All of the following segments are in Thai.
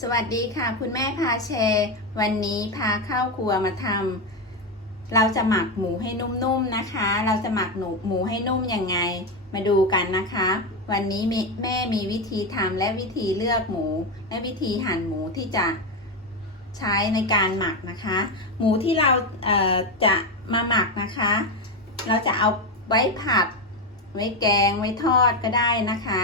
สวัสดีค่ะ คุณแม่พาแชร์ วันนี้พาเข้าครัวมาทำเราจะหมักหมูให้นุ่มๆนะคะ เราจะหมักหนูหมูให้นุ่มยังไง มาดูกันนะคะ วันนี้แม่มีวิธีทำและวิธีเลือกหมู และวิธีหั่นหมูที่จะใช้ในการหมักนะคะ หมูที่เราเจะมาหมักนะคะ เราจะเอาไว้ผัด ไว้แกงไว้ทอดก็ได้นะคะ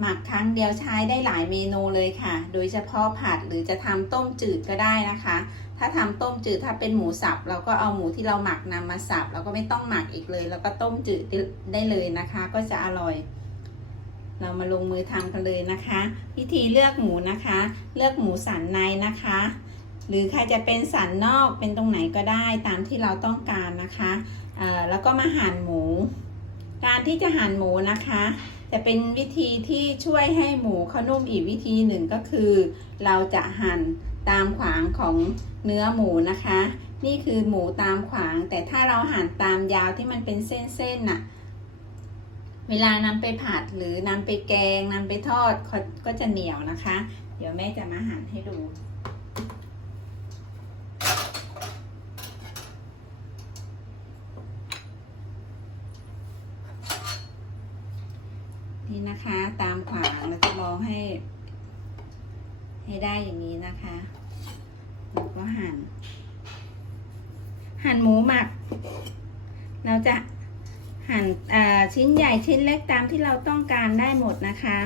หมักครั้งเดียวใช้ได้หลายเมนูเลยค่ะ โดยเฉพาะผัดหรือจะทำต้มจืดก็ได้นะคะ ถ้าทำต้มจืดถ้าเป็นหมูสับเราก็เอาหมูที่เราหมักนำมาสับเราก็ไม่ต้องหมักอีกเลย แล้วก็ต้มจืดได้เลยนะคะ ก็จะอร่อย เรามาลงมือทำกันเลยนะคะ วิธีเลือกหมูนะคะ เลือกหมูสันในนะคะ หรือใครจะเป็นสันนอกเป็นตรงไหนก็ได้ตามที่เราต้องการนะคะแล้วก็มาหั่นหมู การที่จะหั่นหมูนะคะ จะเป็นวิธีที่ช่วยให้หมูเขานุ่มอีกวิธีหนึ่งก็คือ เราจะหั่นตามขวางของเนื้อหมูนะคะ นี่คือหมูตามขวาง แต่ถ้าเราหั่นตามยาวที่มันเป็นเส้นๆน่ะ เวลานำไปผัดหรือนำไปแกงนำไปทอดก็ก็จะเหนียวนะคะ เดี๋ยวแม่จะมาหั่นให้ดู นี่นะคะตามขวางเราจะมองให้ ให้ได้อย่างนี้นะคะแล้วก็ หั่น หั่นหมูหมัก เราจะหั่นชิ้นใหญ่ชิ้นเล็กตามที่เราต้องการได้หมดนะคะ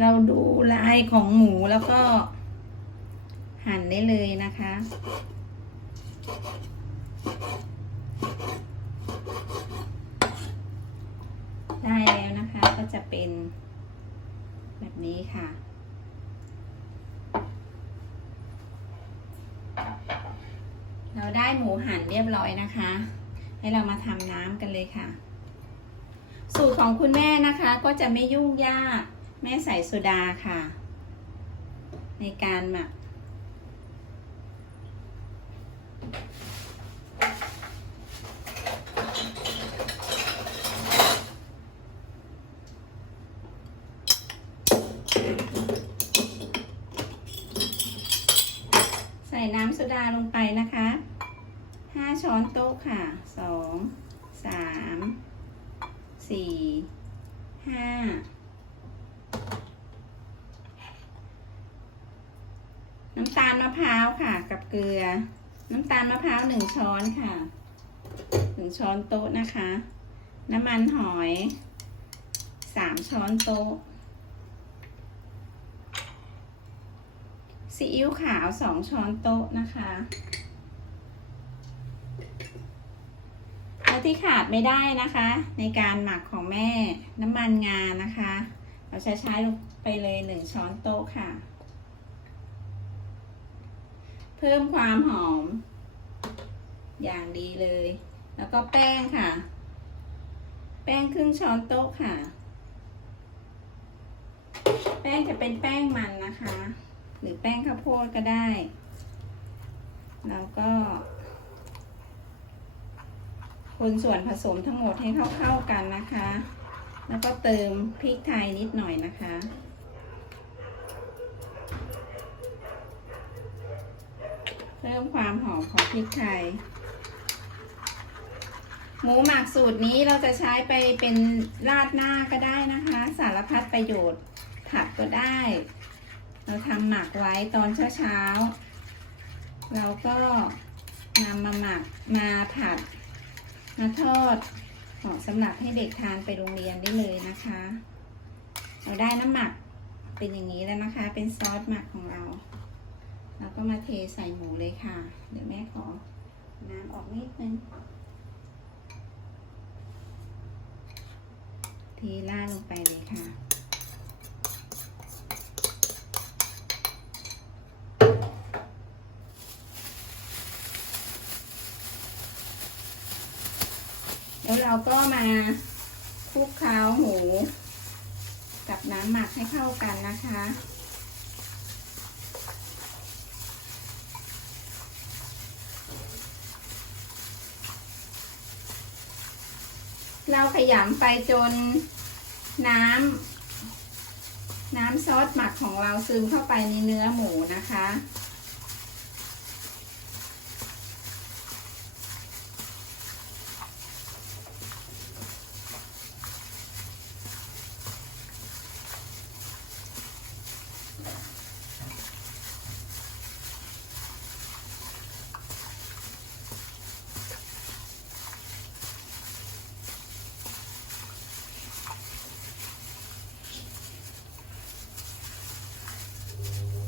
เราดูลายของหมูแล้วก็หั่นได้เลยนะคะ ได้แล้วนะคะก็จะเป็นแบบนี้ค่ะ เราได้ หมูหั่นเรียบร้อยนะคะ ให้เรามาทำน้ำกันเลยค่ะ สูตรของคุณแม่นะคะก็จะไม่ยุ่งยาก แม่ใส่โซดาค่ะ ในการหมักใส่น้ำโซดาลงไปนะคะ ห้าช้อนโต๊ะค่ะสองสามสี่ห้าน้ำตาลมะพร้าวค่ะ กับเกลือ น้ำตาลมะพร้าวหนึ่งช้อนค่ะหนึ่งช้อนโต๊ะนะคะ น้ำมันหอยสามช้อนโต๊ะซีอิ๊วขาวสองช้อนโต๊ะนะคะและ ที่ขาดไม่ได้นะคะ ในการหมักของแม่น้ำมันงานะคะ เราใช้ใช้ลงไปเลยหนึ่งช้อนโต๊ะค่ะ เพิ่มความหอม อย่างดีเลย แล้วก็แป้งค่ะ แป้งครึ่งช้อนโต๊ะค่ะ แป้งจะเป็นแป้งมันนะคะ หรือแป้งข้าวโพดก็ได้ แล้วก็ คนส่วนผสมทั้งหมดให้เข้าๆกันนะคะ แล้วก็เติมพริกไทยนิดหน่อยนะคะเพิ่มความหอมของพริกไทย หมูหมักสูตรนี้เราจะใช้ไปเป็นราดหน้าก็ได้นะคะ สารพัดประโยชน์ผัดก็ได้ เราทำหมักไว้ตอนเช้าๆเราก็นำมาหมักมาผัด มาทอดเหมาะสำหรับให้เด็กทานไปโรงเรียนได้เลยนะคะ เราได้น้ำหมักเป็นอย่างนี้แล้วนะคะ เป็นซอสหมักของเราเราก็มาเทใส่หมูเลยค่ะ เดี๋ยวแม่ขอน้ำออกนิดนึงเทล่าดลงไปเลยค่ะ เราก็มาคลุกเคล้าหมูกับน้ำหมักให้เข้ากันนะคะ เราขยำไปจนน้ำน้ำซอสหมักของเราซึมเข้าไปในเนื้อหมูนะคะ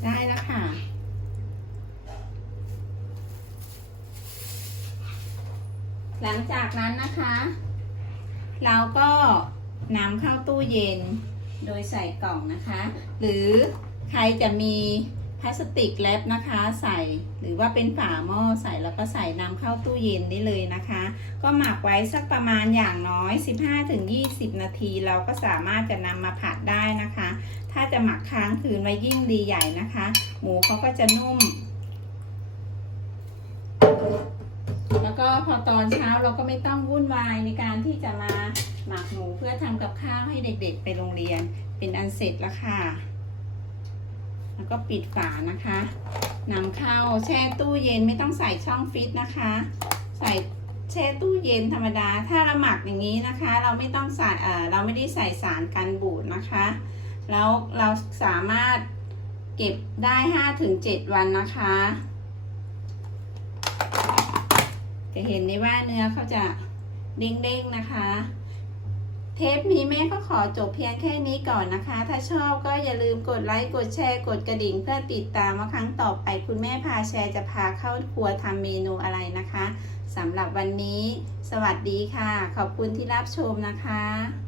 ได้แล้วค่ะ หลังจากนั้นนะคะ เราก็นำเข้าตู้เย็นโดยใส่กล่องนะคะ หรือใครจะมีพลาสติกแรปนะคะใส่หรือว่าเป็นฝาหม้อใส่แล้วก็ใส่นำเข้าตู้เย็นได้เลยนะคะ ก็หมักไว้สักประมาณอย่างน้อย 15-20 นาที เราก็สามารถจะนำมาผัดได้นะคะ ถ้าจะหมักค้างคืนไว้ยิ่งดีใหญ่นะคะ หมูเขาก็จะนุ่ม ก็พอตอนเช้าเราก็ไม่ต้องวุ่นวายในการที่จะมาหมักหมูเพื่อทำกับข้าวให้เด็กๆ ไปโรงเรียนเป็นอันเสร็จแล้วค่ะ แล้วก็ปิดฝานะคะนำเข้าแช่ตู้เย็นไม่ต้องใส่ช่องฟิตนะคะ ใส่แช่ตู้เย็นธรรมดา ถ้าเราหมักอย่างนี้นะคะ เราไม่ต้องใส่เเราไม่ได้ใส่สารกันบูดนะคะ แล้วเราสามารถเก็บได้ 5-7 วันนะคะ จะเห็นได้ว่าเนื้อเขาจะเด้งๆนะคะ เทปนี้แม่ก็ขอจบเพียงแค่นี้ก่อนนะคะ ถ้าชอบก็อย่าลืมกดไลค์กดแชร์กดกระดิ่ง เพื่อติดตามว่าครั้งต่อไปคุณแม่พาแชร์จะพาเข้าครัวทำเมนูอะไรนะคะสำหรับวันนี้ สวัสดีค่ะ ขอบคุณที่รับชมนะคะ